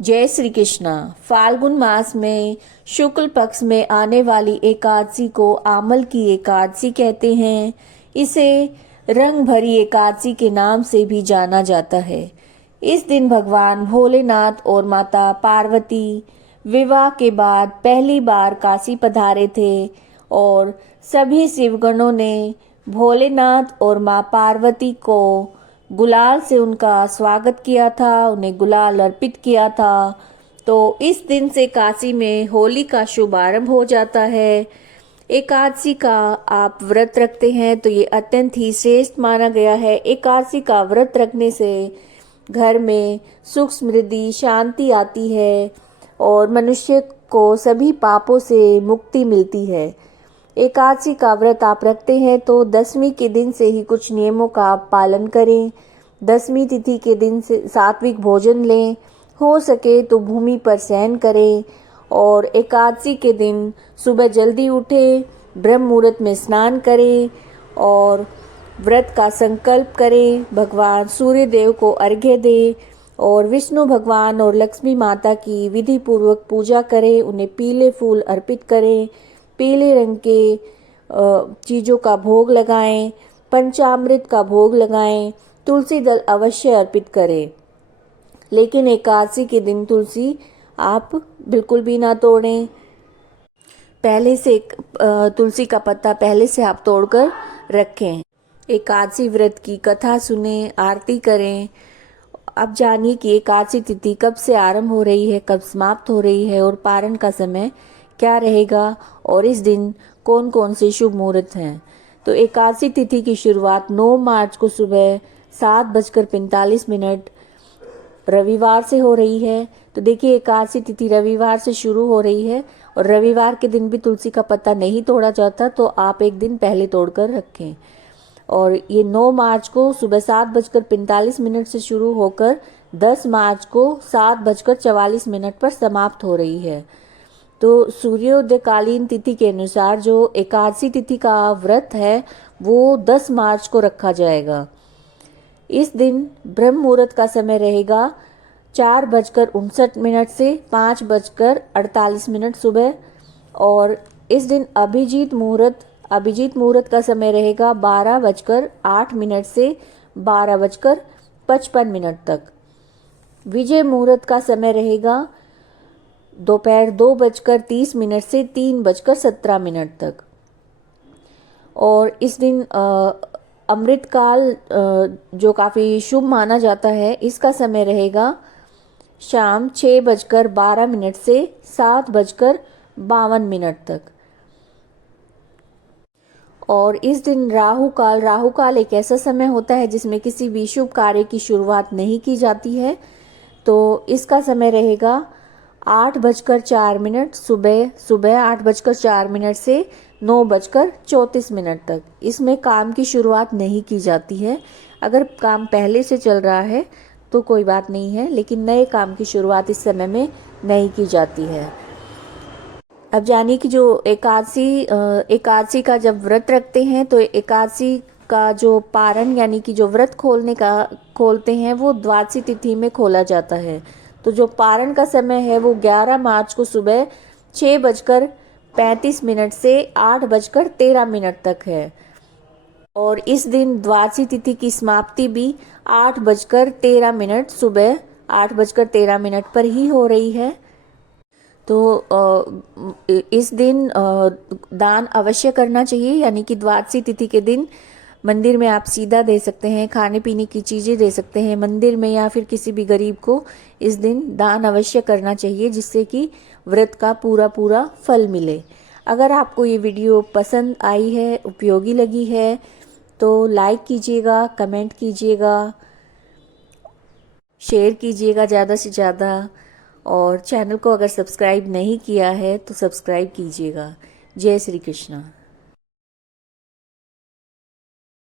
जय श्री कृष्णा। फाल्गुन मास में शुक्ल पक्ष में आने वाली एकादशी को आमल की एकादशी कहते हैं। इसे रंग भरी एकादशी के नाम से भी जाना जाता है। इस दिन भगवान भोलेनाथ और माता पार्वती विवाह के बाद पहली बार काशी पधारे थे और सभी शिवगणों ने भोलेनाथ और मां पार्वती को गुलाल से उनका स्वागत किया था, उन्हें गुलाल अर्पित किया था। तो इस दिन से काशी में होली का शुभारंभ हो जाता है। एकादशी का आप व्रत रखते हैं तो ये अत्यंत ही श्रेष्ठ माना गया है। एकादशी का व्रत रखने से घर में सुख समृद्धि शांति आती है और मनुष्य को सभी पापों से मुक्ति मिलती है। एकादशी का व्रत आप रखते हैं तो दसवीं के दिन से ही कुछ नियमों का आप पालन करें। दसवीं तिथि के दिन से सात्विक भोजन लें, हो सके तो भूमि पर शयन करें और एकादशी के दिन सुबह जल्दी उठें, ब्रह्म मुहूर्त में स्नान करें और व्रत का संकल्प करें। भगवान सूर्य देव को अर्घ्य दें और विष्णु भगवान और लक्ष्मी माता की विधि पूर्वक पूजा करें। उन्हें पीले फूल अर्पित करें, पीले रंग के चीज़ों का भोग लगाएं, पंचामृत का भोग लगाएं, तुलसी दल अवश्य अर्पित करें। लेकिन एकादशी के दिन तुलसी आप बिल्कुल भी ना तोड़ें। पहले से तुलसी का पत्ता पहले से आप तोड़कर रखें। एकादशी व्रत की कथा सुने, आरती करें। अब जानिए कि एकादशी तिथि कब से आरंभ हो रही है, कब समाप्त हो रही है और पारण का समय क्या रहेगा और इस दिन कौन कौन से शुभ मुहूर्त हैं। तो एकादशी तिथि की शुरुआत 9 मार्च को सुबह 7:45 रविवार से हो रही है। तो देखिए, एकादशी तिथि रविवार से शुरू हो रही है और रविवार के दिन भी तुलसी का पत्ता नहीं तोड़ा जाता, तो आप एक दिन पहले तोड़कर रखें। और ये 9 मार्च को सुबह 7:45 से शुरू होकर 10 मार्च को 7:44 पर समाप्त हो रही है। तो सूर्योदयकालीन तिथि के अनुसार जो एकादशी तिथि का व्रत है वो 10 मार्च को रखा जाएगा। इस दिन ब्रह्म मुहूर्त का समय रहेगा 4:59 से 5:48 सुबह और इस दिन अभिजीत मुहूर्त का समय रहेगा 12:08 से 12:55 तक। विजय मुहूर्त का समय रहेगा दोपहर 2:30 से 3:17 तक। और इस दिन अमृतकाल जो काफ़ी शुभ माना जाता है, इसका समय रहेगा शाम 6:12 से 7:52 तक। और इस दिन राहु काल एक ऐसा समय होता है जिसमें किसी भी शुभ कार्य की शुरुआत नहीं की जाती है। तो इसका समय रहेगा 8:04 सुबह 8:04 से 9:34 तक। इसमें काम की शुरुआत नहीं की जाती है। अगर काम पहले से चल रहा है तो कोई बात नहीं है, लेकिन नए काम की शुरुआत इस समय में नहीं की जाती है। अब जानिए कि जो एकादशी का जब व्रत रखते हैं तो एकादशी का जो पारण यानी कि जो व्रत खोलते हैं वो द्वादशी तिथि में खोला जाता है। तो जो पारण का समय है वो 11 मार्च को सुबह 6:35 से 8:13 तक है और इस दिन द्वादशी तिथि की समाप्ति भी 8:13 सुबह 8:13 पर ही हो रही है। तो इस दिन दान अवश्य करना चाहिए, यानी कि द्वादशी तिथि के दिन मंदिर में आप सीधा दे सकते हैं, खाने पीने की चीज़ें दे सकते हैं मंदिर में, या फिर किसी भी गरीब को इस दिन दान अवश्य करना चाहिए, जिससे कि व्रत का पूरा फल मिले। अगर आपको ये वीडियो पसंद आई है, उपयोगी लगी है, तो लाइक कीजिएगा, कमेंट कीजिएगा, शेयर कीजिएगा ज़्यादा से ज़्यादा और चैनल को अगर सब्सक्राइब नहीं किया है तो सब्सक्राइब कीजिएगा। जय श्री कृष्णा।